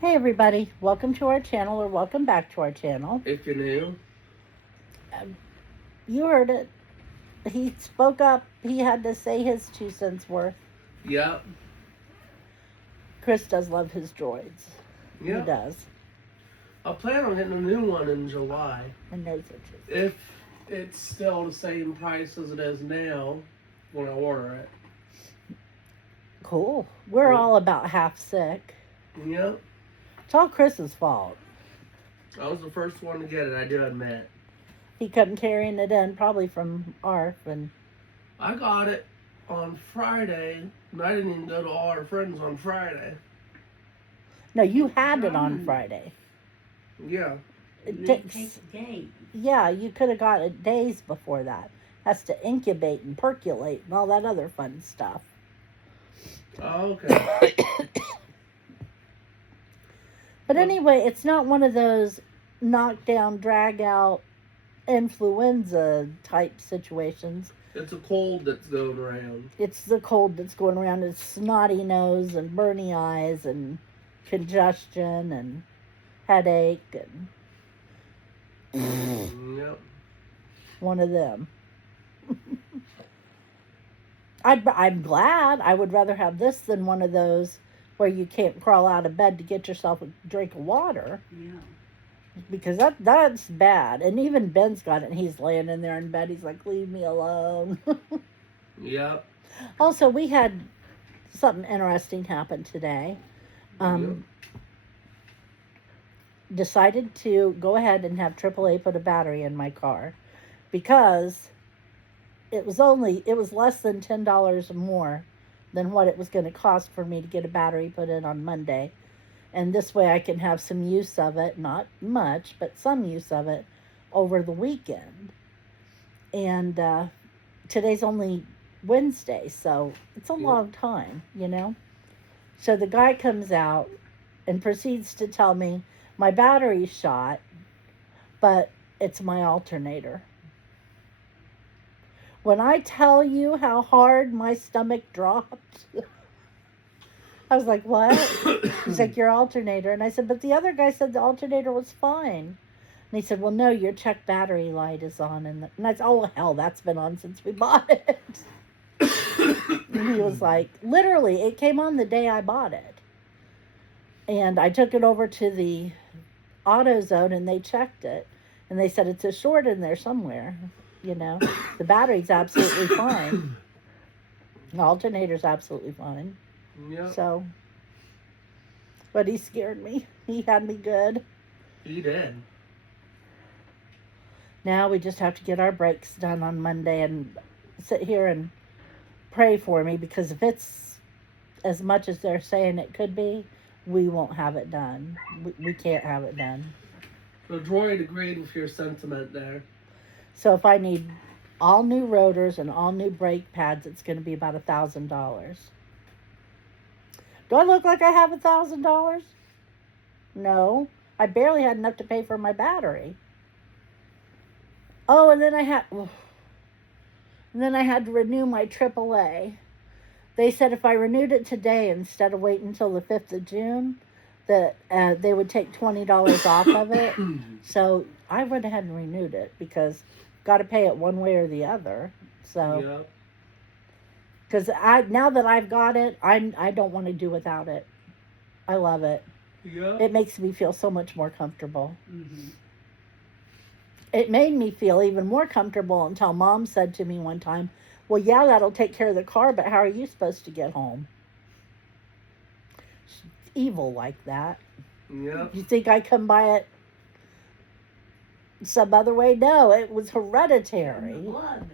Hey everybody, welcome to our channel or welcome back to our channel. If you're new. You heard it. He spoke up. He had to say his 2 cents worth. Yep. Chris does love his droids. He Yep. does. I plan on getting a new one in July. And knows it is. If it's still the same price as it is now when I order it. Cool. We're Yeah. all about half sick. Yep. It's all Chris's fault. I was the first one to get it, I do admit. He couldn't carrying it in, probably from ARF. And I got it on Friday, and I didn't even go to all our friends on Friday. no, you had it on Friday. Yeah. It They takes- take a day. yeah, you could have got it days before that. Has to incubate and percolate and all that other fun stuff. Oh, okay. But anyway, it's not one of those knockdown, drag out influenza type situations. It's a cold that's going around. It's the cold that's going around. It's snotty nose and burny eyes and congestion and headache and Yep. one of them. I'm glad. I would rather have this than one of those where you can't crawl out of bed to get yourself a drink of water. Yeah. Because that's bad. And even Ben's got it and he's laying in there in bed. He's like, leave me alone. Yep. Also, we had something interesting happen today. Decided to go ahead and have AAA put a battery in my car because it was less than $10 more than what it was going to cost for me to get a battery put in on Monday. And this way I can have some use of it, not much, but some use of it over the weekend. And today's only Wednesday, so it's a long time, you know? So the guy comes out and proceeds to tell me my battery's shot, but it's my alternator. When I tell you how hard my stomach dropped, I was like, what? He's like, your alternator. And I said, but the other guy said the alternator was fine. And he said, well, no, your check battery light is on. And I said, oh, hell, that's been on since we bought it. And he was like, literally, it came on the day I bought it. And I took it over to the AutoZone and they checked it. And they said, it's a short in there somewhere. You know, the battery's absolutely fine. The alternator's absolutely fine. Yep. So, but he scared me. He had me good. He did. Now we just have to get our brakes done on Monday and sit here and pray for me, because if it's as much as they're saying it could be, we won't have it done. We can't have it done. The droid agreed with your sentiment there. So if I need all new rotors and all new brake pads, it's going to be about $1,000. Do I look like I have $1,000? No. I barely had enough to pay for my battery. Oh, and then I had to renew my AAA. They said if I renewed it today instead of waiting until the 5th of June, that they would take $20 off of it. So I went ahead and renewed it because got to pay it one way or the other. So, Yep. because now that I've got it, I don't want to do without it. I love it. Yep. It makes me feel so much more comfortable. Mm-hmm. It made me feel even more comfortable until Mom said to me one time, well, yeah, that'll take care of the car, but how are you supposed to get home? She's evil like that. Yep. You think I come by it some other way? No, it was hereditary. Blood.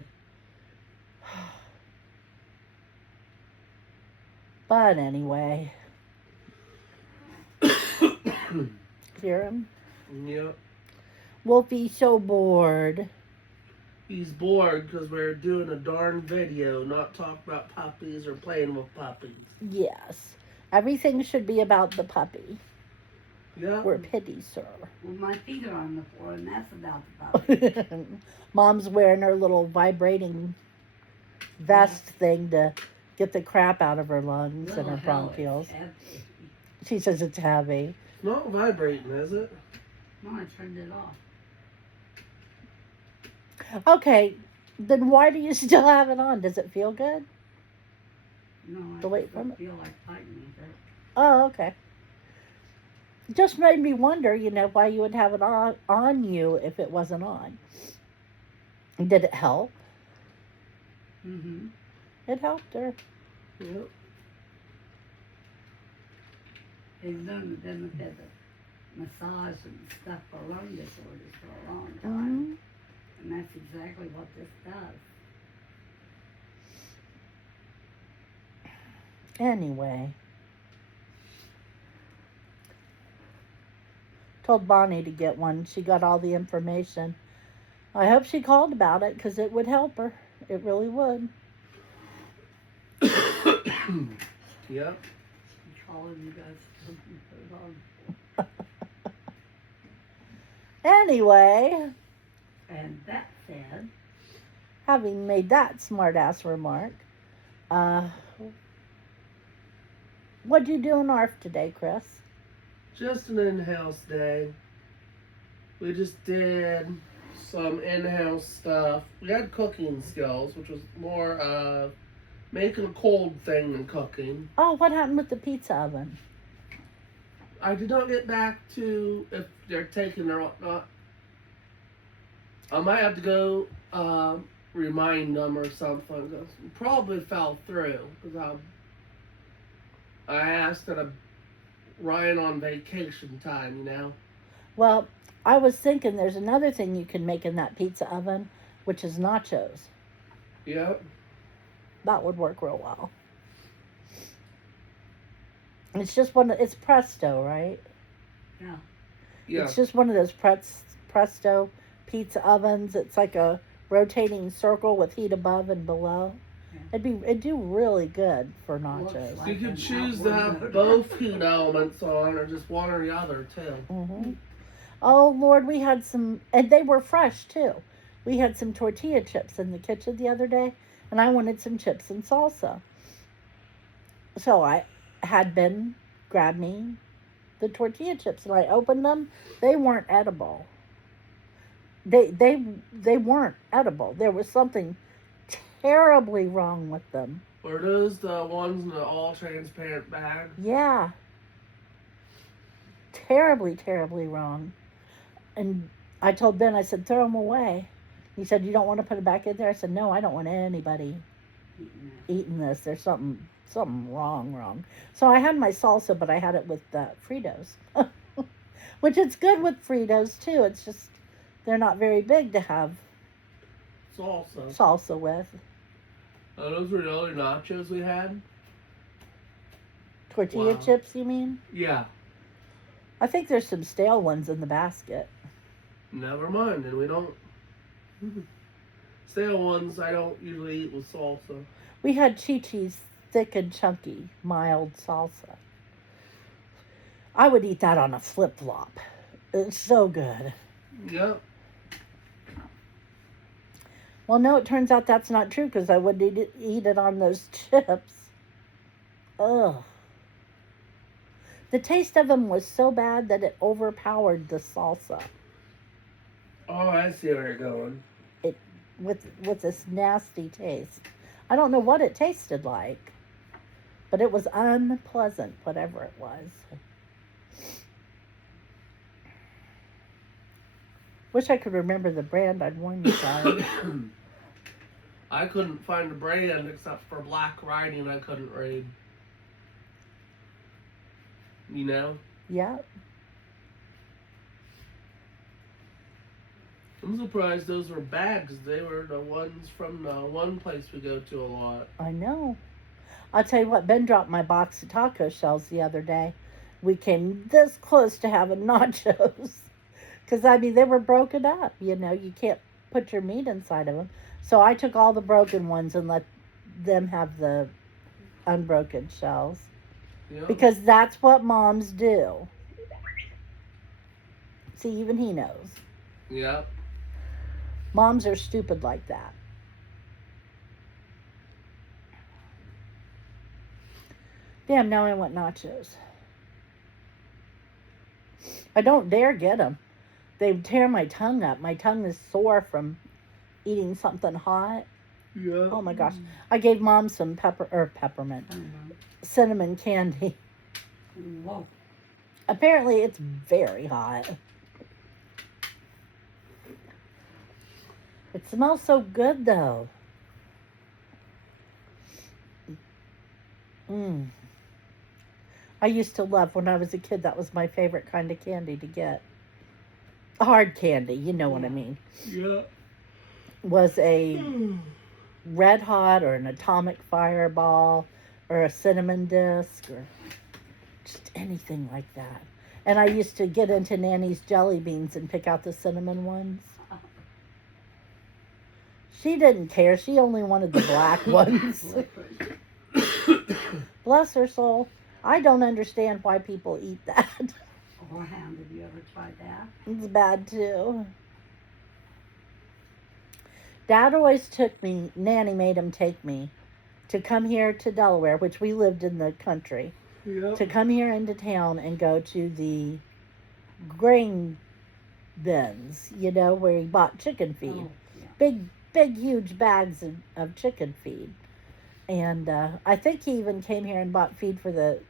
But anyway. Hear him? Yep. Wolfie's so bored. He's bored because we're doing a darn video, not talk about puppies or playing with puppies. Yes. Everything should be about the puppy. Yeah. We're pity, sir. Well, my feet are on the floor, and that's about the puppy. Mom's wearing her little vibrating vest thing to get the crap out of her lungs and her Little hell, bronchioles. it's heavy. She says it's heavy. It's not vibrating, is it? No, I turned it off. Okay, then why do you still have it on? Does it feel good? No, I The weight just from don't feel like tightening it. Oh, okay. Just made me wonder, why you would have it on you if it wasn't on. Did it help? Mm-hmm. It helped her. Yep. They've done them a bit of massage and stuff for lung disorders for a long time. Mhm. And that's exactly what this does. Anyway. Told Bonnie to get one. She got all the information. I hope she called about it because it would help her. It really would. Yep. I'm calling you guys to put it on. Anyway, And that said, having made that smart-ass remark, what'd you do in ARF today, Chris? Just an in-house day. We just did some in-house stuff. We had cooking skills, which was more making a cold thing than cooking. Oh, what happened with the pizza oven? I did not get back to if they're taking or not. I might have to go remind them or something. 'Cause it probably fell through because I asked at a Ryan on vacation time. Well, I was thinking there's another thing you can make in that pizza oven, which is nachos. Yep. That would work real well. It's just it's Presto, right? yeah, Yeah. It's just one of those Presto pizza ovens. It's like a rotating circle with heat above and below. Yeah. It'd do really good for Looks nachos. like You could an choose to outward have motor. both heat elements on, or just one or the other too. Hmm. Oh Lord, we had some, and they were fresh too. We had some tortilla chips in the kitchen the other day, and I wanted some chips and salsa. So I had Ben grab me the tortilla chips, and I opened them. They weren't edible. They weren't edible. There was something terribly wrong with them. Were those the ones in the all transparent bag? Yeah, terribly wrong. And I told Ben, I said, throw them away. He said, you don't want to put it back in there? I said, no, I don't want anybody eating this. There's something wrong. So I had my salsa, but I had it with Fritos, which it's good with Fritos too. It's just they're not very big to have Salsa. salsa with. Those were the other nachos we had? Tortilla Wow. chips, you mean? Yeah. I think there's some stale ones in the basket. Never mind, and we don't. Stale ones I don't usually eat with salsa. We had Chi-Chi's thick and chunky, mild salsa. I would eat that on a flip-flop. It's so good. Yep. Well, no, it turns out that's not true because I would eat it on those chips. Ugh. The taste of them was so bad that it overpowered the salsa Oh, I see where you're going. with this nasty taste. I don't know what it tasted like, but it was unpleasant, whatever it was. Wish I could remember the brand. I'd warn you guys. I couldn't find a brand except for Black Riding I couldn't read. You know? Yeah. I'm surprised those were bad because they were the ones from the one place we go to a lot. I know. I'll tell you what, Ben dropped my box of taco shells the other day. We came this close to having nachos. Because, I mean, they were broken up. You can't put your meat inside of them. So I took all the broken ones and let them have the unbroken shells. Yep. Because that's what moms do. See, even he knows. Yep. Moms are stupid like that. Damn, now I want nachos. I don't dare get them. They tear my tongue up. My tongue is sore from eating something hot. Yeah. Oh my gosh. I gave Mom some peppermint, cinnamon candy. Whoa. Apparently it's very hot. It smells so good though. Mm. I used to love, when I was a kid, that was my favorite kind of candy to get. Hard candy, you know what I mean. Yeah. Was a Red Hot or an Atomic Fireball or a cinnamon disc or just anything like that. And I used to get into Nanny's jelly beans and pick out the cinnamon ones. She didn't care. She only wanted the black ones. Bless her soul. I don't understand why people eat that. Horehound, have you ever tried that? It's bad too. Dad always took me, Nanny made him take me to come here to Delaware, which we lived in the country, Yep. to come here into town and go to the grain bins, you know, where he bought chicken feed. Oh, yeah. Big, huge bags of chicken feed. And I think he even came here and bought feed for the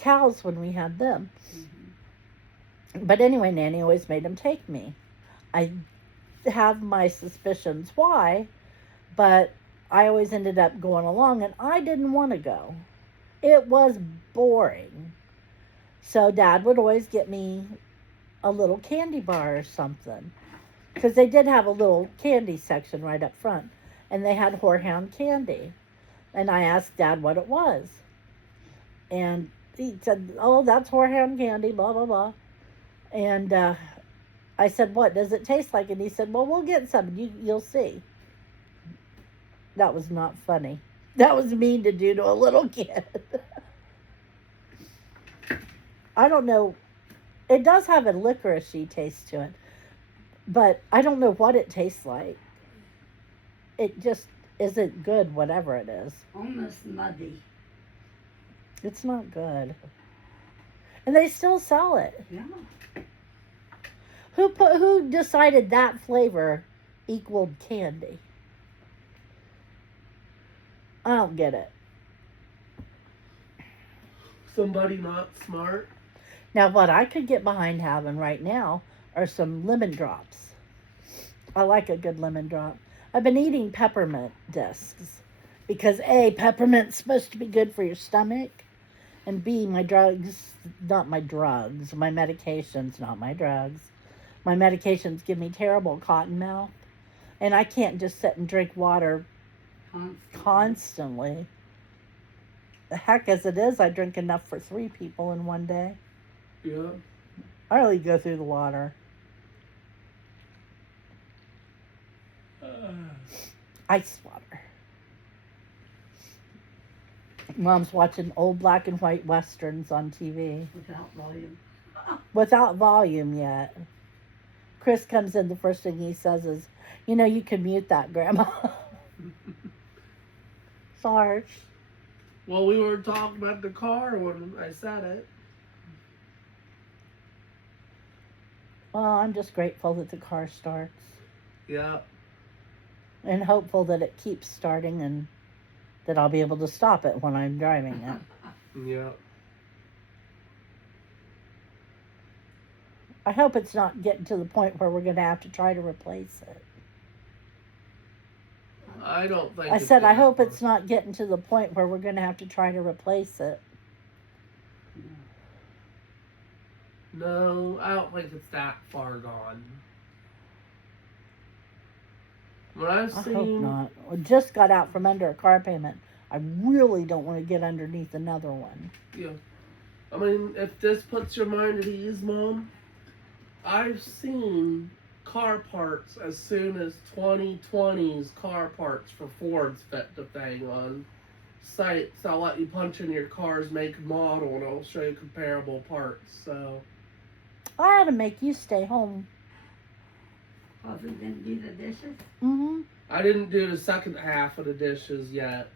cows when we had them. Mm-hmm. But anyway, Nanny always made him take me. I have my suspicions why, but I always ended up going along, and I didn't want to go. It was boring. So Dad would always get me a little candy bar or something, because they did have a little candy section right up front, and they had Horehound candy. And I asked Dad what it was, and he said, "Oh, that's Horehound candy, blah blah blah." And I said, "What does it taste like?" And he said, "Well, we'll get some. You'll see." That was not funny. That was mean to do to a little kid. I don't know. It does have a licoricey taste to it, but I don't know what it tastes like. It just isn't good, whatever it is. Almost muddy. It's not good. And they still sell it. Yeah. Who decided that flavor equaled candy? I don't get it. Somebody not smart. Now, what I could get behind having right now are some lemon drops. I like a good lemon drop. I've been eating peppermint discs because A, peppermint's supposed to be good for your stomach, and B, my medications, not my drugs. My medications give me terrible cotton mouth, and I can't just sit and drink water constantly. The heck as it is, I drink enough for 3 people in one day. Yeah. I really go through the water. Ice water. Mom's watching old black and white westerns on TV. Without volume. Without volume yet. Chris comes in, the first thing he says is, "You know, you can mute that, Grandma." Sarge. Well, we were talking about the car when I said it. Well, I'm just grateful that the car starts. Yeah. And hopeful that it keeps starting and that I'll be able to stop it when I'm driving it. Yeah. I hope it's not getting to the point where we're going to have to try to replace it. I don't think. I said I hope it's not getting to the point where we're going to have to try to replace it. No, I don't think it's that far gone. When I've I seen, hope not. I just got out from under a car payment. I really don't want to get underneath another one. Yeah. I mean, if this puts your mind at ease, Mom, I've seen car parts as soon as 2020's car parts for Ford's fit the thing on sites. I'll let you punch in your car's make and model, and it'll show you comparable parts. So I ought to make you stay home. Father didn't do the dishes? Mm-hmm. I didn't do the second half of the dishes yet.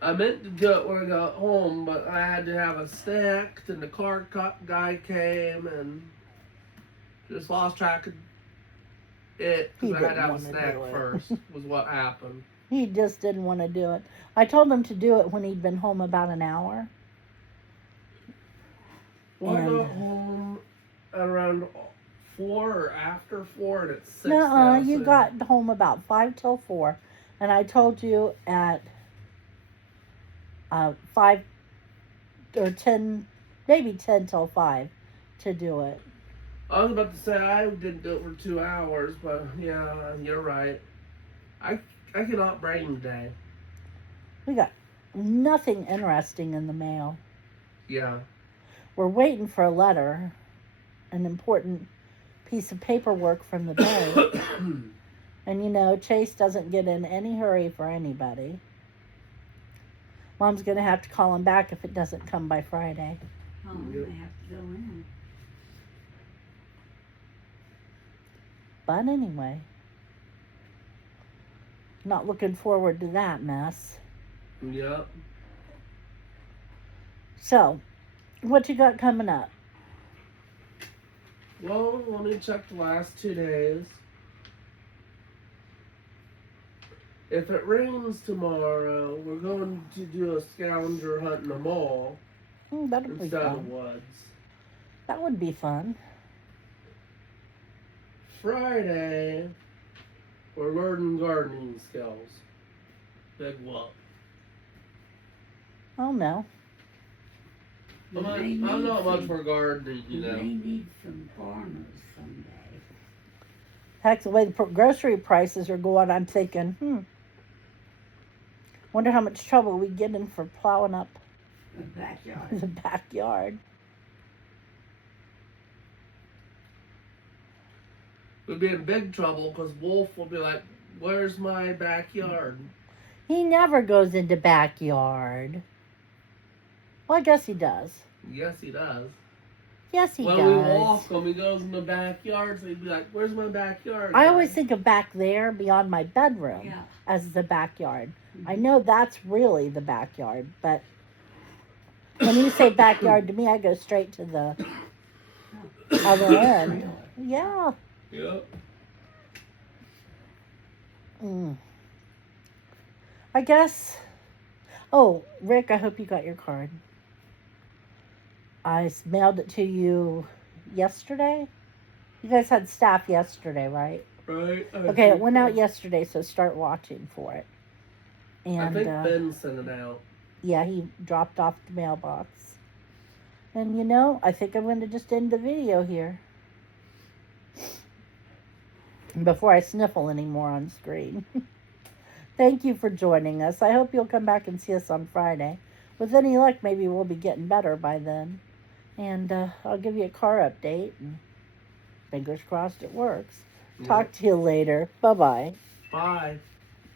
I meant to do it when I got home, but I had to have a snack, and the guy came, and just lost track of it He because I had to didn't have a wanna snack do it. first, was what happened. He just didn't want to do it. I told him to do it when he'd been home about an hour. Well, I And- got home at around 4 or after 4, and it's 6 Nuh-uh, now. you so- got home about 5 till 4. And I told you at 5 or 10, maybe 10 till 5 to do it. I was about to say I didn't do it for 2 hours, but yeah, you're right. I cannot brain today. We got nothing interesting in the mail. Yeah. We're waiting for a letter, an important piece of paperwork from the bank. And you know, Chase doesn't get in any hurry for anybody. Mom's going to have to call him back if it doesn't come by Friday. Oh, they have to go in. But anyway, not looking forward to that mess. Yep. So, what you got coming up? Well, let me check the last 2 days. If it rains tomorrow, we're going to do a scavenger hunt in the mall That'll be instead of fun. woods. That would be fun. Friday, we're learning gardening skills. Big whoop. Oh no. But they need I'm not much some- for gardening, you They know. need some farmers someday. Heck, the way the grocery prices are going, I'm thinking, wonder how much trouble we get in for plowing up The backyard. the backyard. We'd be in big trouble because Wolf will be like, "Where's my backyard?" He never goes into backyard. Well, I guess he does. Yes, he does. Yes, he when does. we walk him, he goes in the backyard, so he'd be like, "Where's my backyard?" I always Dad?" think of back there beyond my bedroom Yeah. as the backyard. I Mhm. know that's really the backyard, but when you say backyard to me, I go straight to the other end. Yeah. Yep. I guess. Oh, Rick, I hope you got your card. I mailed it to you yesterday. You guys had staff yesterday, right? Right. Okay, it went out yesterday, so start watching for it. And I think Ben sent it out. yeah, he dropped off the mailbox. And you know, I think I'm going to just end the video here before I sniffle anymore on screen. Thank you for joining us. I hope you'll come back and see us on Friday. With any luck, maybe we'll be getting better by then. And I'll give you a car update. And fingers crossed it works. Talk to you later. Bye-bye. Bye.